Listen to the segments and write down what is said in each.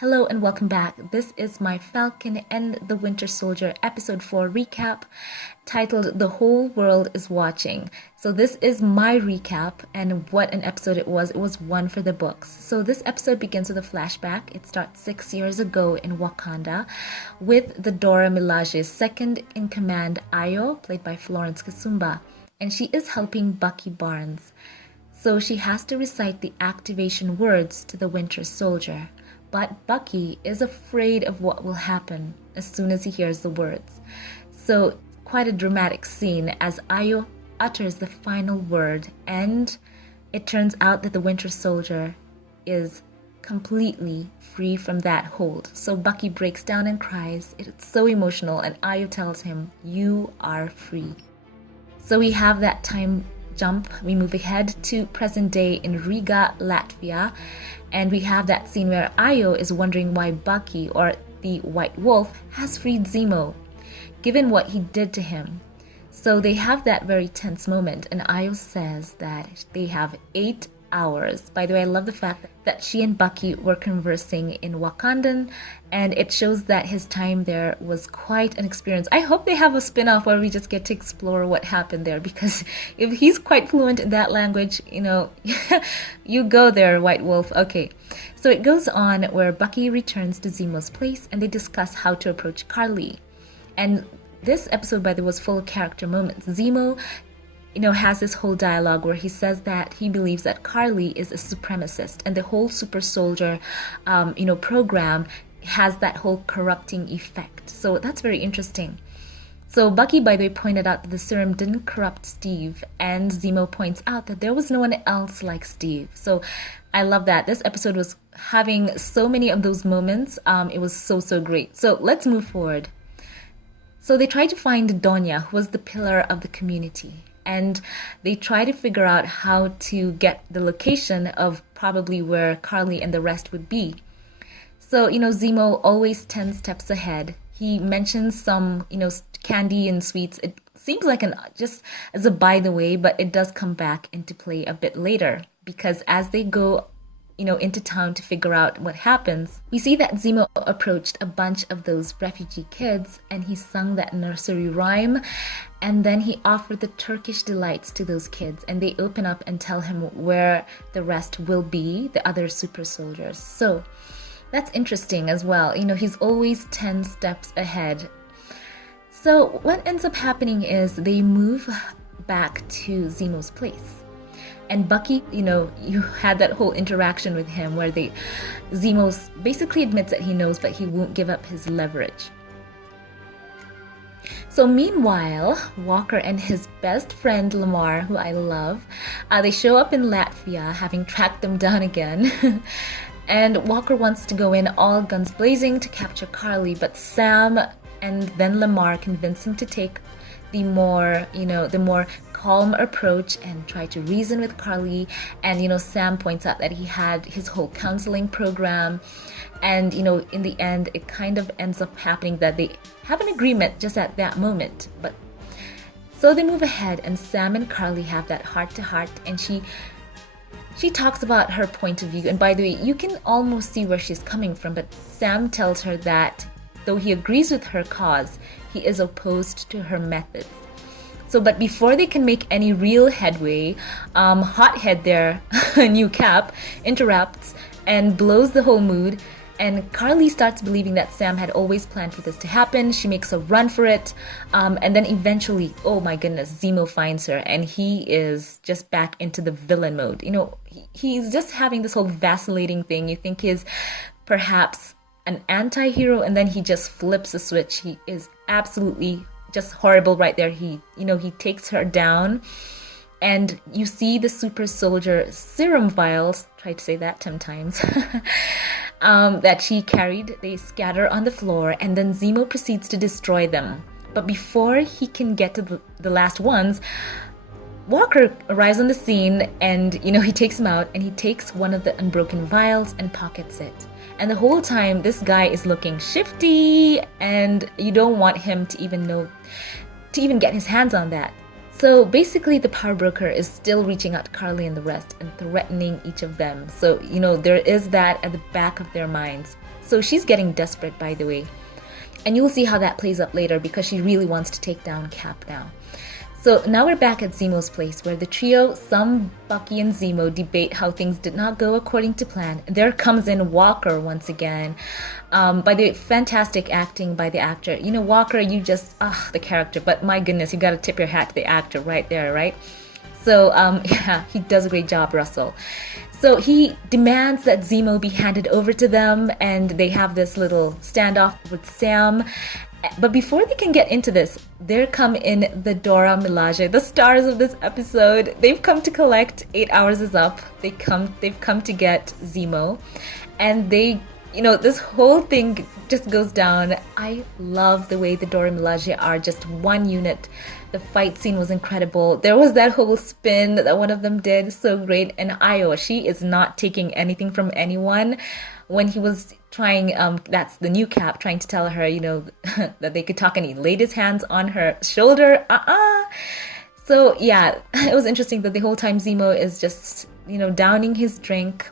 Hello and welcome back. This is my Falcon and the Winter Soldier episode 4 recap titled The Whole World is Watching. So this is my recap, and what an episode it was. It was one for the books. So this episode begins with a flashback. It starts 6 years ago in Wakanda with the Dora Milaje's second in command, Ayo, played by Florence Kasumba, and she is helping Bucky Barnes. So she has to recite the activation words to the Winter Soldier. But Bucky is afraid of what will happen as soon as he hears the words. So quite a dramatic scene as Ayo utters the final word, and it turns out that the Winter Soldier is completely free from that hold. So Bucky breaks down and cries. It's so emotional, and Ayo tells him, "You are free." So we have that time jump. We move ahead to present day in Riga, Latvia, and we have that scene where Ayo is wondering why Bucky, or the White Wolf, has freed Zemo, given what he did to him. So they have that very tense moment, and Ayo says that they have 8 hours. By the way, I love the fact that she and Bucky were conversing in Wakandan, and it shows that his time there was quite an experience. I hope they have a spin-off where we just get to explore what happened there, because if he's quite fluent in that language, you go there, White Wolf. Okay, so it goes on where Bucky returns to Zemo's place, and they discuss how to approach Carly. And this episode, by the way, was full of character moments. Zemo has this whole dialogue where he says that he believes that Carly is a supremacist, and the whole super soldier, program has that whole corrupting effect. So that's very interesting. So Bucky, by the way, pointed out that the serum didn't corrupt Steve, and Zemo points out that there was no one else like Steve. So I love that. This episode was having so many of those moments. It was so great. So let's move forward. So they tried to find Donya, who was the pillar of the community. And they try to figure out how to get the location of probably where Carly and the rest would be. So, Zemo always 10 steps ahead. He mentions some, candy and sweets. It seems like just as a by the way, but it does come back into play a bit later. Because as they go into town to figure out what happens, we see that Zemo approached a bunch of those refugee kids, and he sung that nursery rhyme, and then he offered the Turkish delights to those kids, and they open up and tell him where the rest will be, the other super soldiers. So that's interesting as well. He's always 10 steps ahead. So what ends up happening is they move back to Zemo's place. And Bucky, you had that whole interaction with him where Zemo basically admits that he knows, but he won't give up his leverage. So meanwhile, Walker and his best friend Lamar, who I love, they show up in Latvia, having tracked them down again. And Walker wants to go in all guns blazing to capture Carly, but Sam and then Lamar convince him to take the more calm approach and try to reason with Carly. And Sam points out that he had his whole counseling program, and in the end it kind of ends up happening that they have an agreement just at that moment. But so they move ahead, and Sam and Carly have that heart to heart, and she talks about her point of view. And by the way, you can almost see where she's coming from, but Sam tells her that though he agrees with her cause, he is opposed to her methods. So, but before they can make any real headway, Hothead there, new Cap, interrupts and blows the whole mood. And Carly starts believing that Sam had always planned for this to happen. She makes a run for it. And then eventually, oh my goodness, Zemo finds her, and he is just back into the villain mode. He's just having this whole vacillating thing. You think he's perhaps an anti-hero, and then he just flips a switch. He is absolutely just horrible right there. He takes her down, and you see the super soldier serum vials, try to say that 10 times, that she carried, they scatter on the floor, and then Zemo proceeds to destroy them. But before he can get to the last ones, Walker arrives on the scene, and he takes him out, and he takes one of the unbroken vials and pockets it. And the whole time, this guy is looking shifty, and you don't want him to even get his hands on that. So basically, the power broker is still reaching out to Carly and the rest and threatening each of them. So, there is that at the back of their minds. So she's getting desperate, by the way. And you'll see how that plays up later because she really wants to take down Cap now. So now we're back at Zemo's place where the trio, Sam, Bucky, and Zemo debate how things did not go according to plan. There comes in Walker once again. By the way, fantastic acting by the actor. You know, Walker, you just, the character. But my goodness, you got to tip your hat to the actor right there, right? So, yeah, he does a great job, Russell. So he demands that Zemo be handed over to them, and they have this little standoff with Sam. But before they can get into this, there come in the Dora Milaje, the stars of this episode. They've come to collect 8 hours is up. They've come to get Zemo, and they, you know, this whole thing just goes down. I love the way the Dora Milaje are just one unit. The fight scene was incredible. There was that whole spin that one of them did, so great. And Ayo, she is not taking anything from anyone. When he was trying, that's the new Cap, trying to tell her, you know, that they could talk, and he laid his hands on her shoulder. So yeah, it was interesting that the whole time Zemo is just, you know, downing his drink.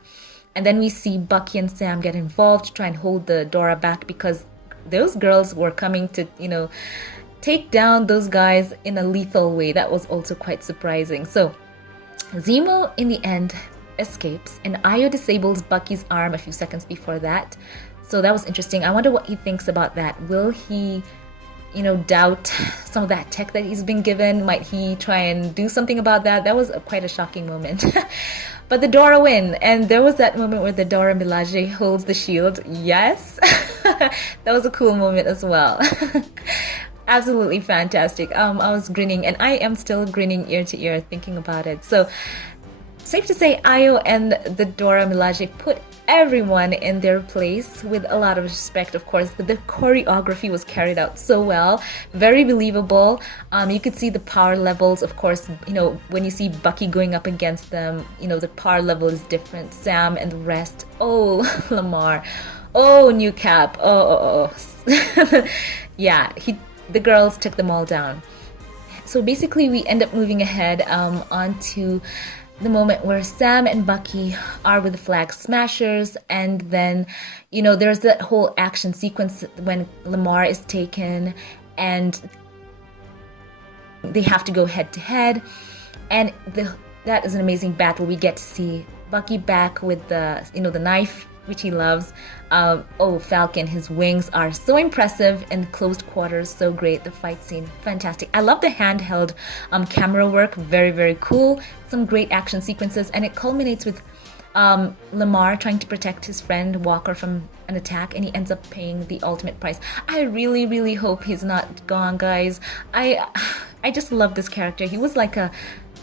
And then we see Bucky and Sam get involved to try and hold the Dora back because those girls were coming to, you know, take down those guys in a lethal way. That was also quite surprising. So Zemo in the end escapes, and Ayo disables Bucky's arm a few seconds before that. So that was interesting. I wonder what he thinks about that. Will he, you know, doubt some of that tech that he's been given? Might he try and do something about that? That was quite a shocking moment. But the Dora win, and there was that moment where the Dora Milaje holds the shield. Yes, that was a cool moment as well. Absolutely fantastic. I was grinning, and I am still grinning ear to ear thinking about it. So safe to say, Ayo and the Dora Milaje put everyone in their place with a lot of respect, of course. The choreography was carried out so well, very believable. You could see the power levels, of course. You know, when you see Bucky going up against them, you know, the power level is different. Sam and the rest. Oh, Lamar. Oh, new Cap. Oh. Yeah, the girls took them all down. So basically, we end up moving ahead onto the moment where Sam and Bucky are with the Flag Smashers, and then, you know, there's that whole action sequence when Lamar is taken and they have to go head to head, and that is an amazing battle. We get to see Bucky back with the, you know, the knife, which he loves. Falcon, his wings are so impressive in closed quarters, so great. The fight scene, fantastic. I love the handheld camera work, very, very cool. Some great action sequences, and it culminates with Lamar trying to protect his friend Walker from an attack, and he ends up paying the ultimate price. I really, really hope he's not gone, guys. I just love this character. He was like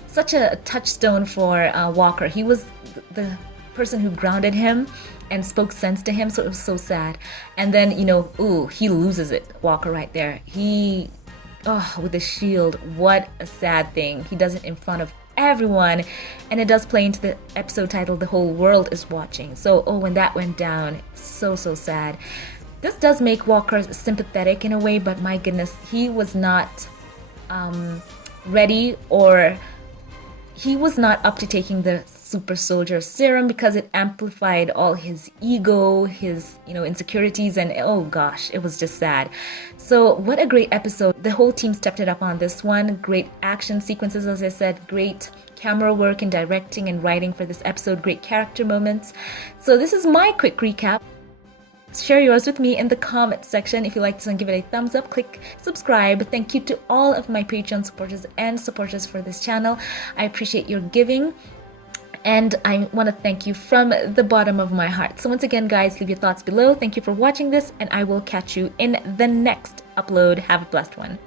such a touchstone for Walker. He was the person who grounded him and spoke sense to him, so it was so sad. And then, you know, he loses it, Walker, right there. With the shield, what a sad thing. He does it in front of everyone, and it does play into the episode title, The Whole World is Watching. So, when that went down, so sad. This does make Walker sympathetic in a way, but my goodness, he was not ready, or he was not up to taking the super soldier serum because it amplified all his ego, his, you know, insecurities, and oh gosh, it was just sad. So what a great episode. The whole team stepped it up on this one. Great action sequences, as I said, great camera work and directing and writing for this episode, great character moments. So this is my quick recap. Share yours with me in the comment section. If you like this one, give it a thumbs up, click subscribe. Thank you to all of my Patreon supporters and supporters for this channel. I appreciate your giving, and I want to thank you from the bottom of my heart. So once again, guys, leave your thoughts below. Thank you for watching this, and I will catch you in the next upload. Have a blessed one.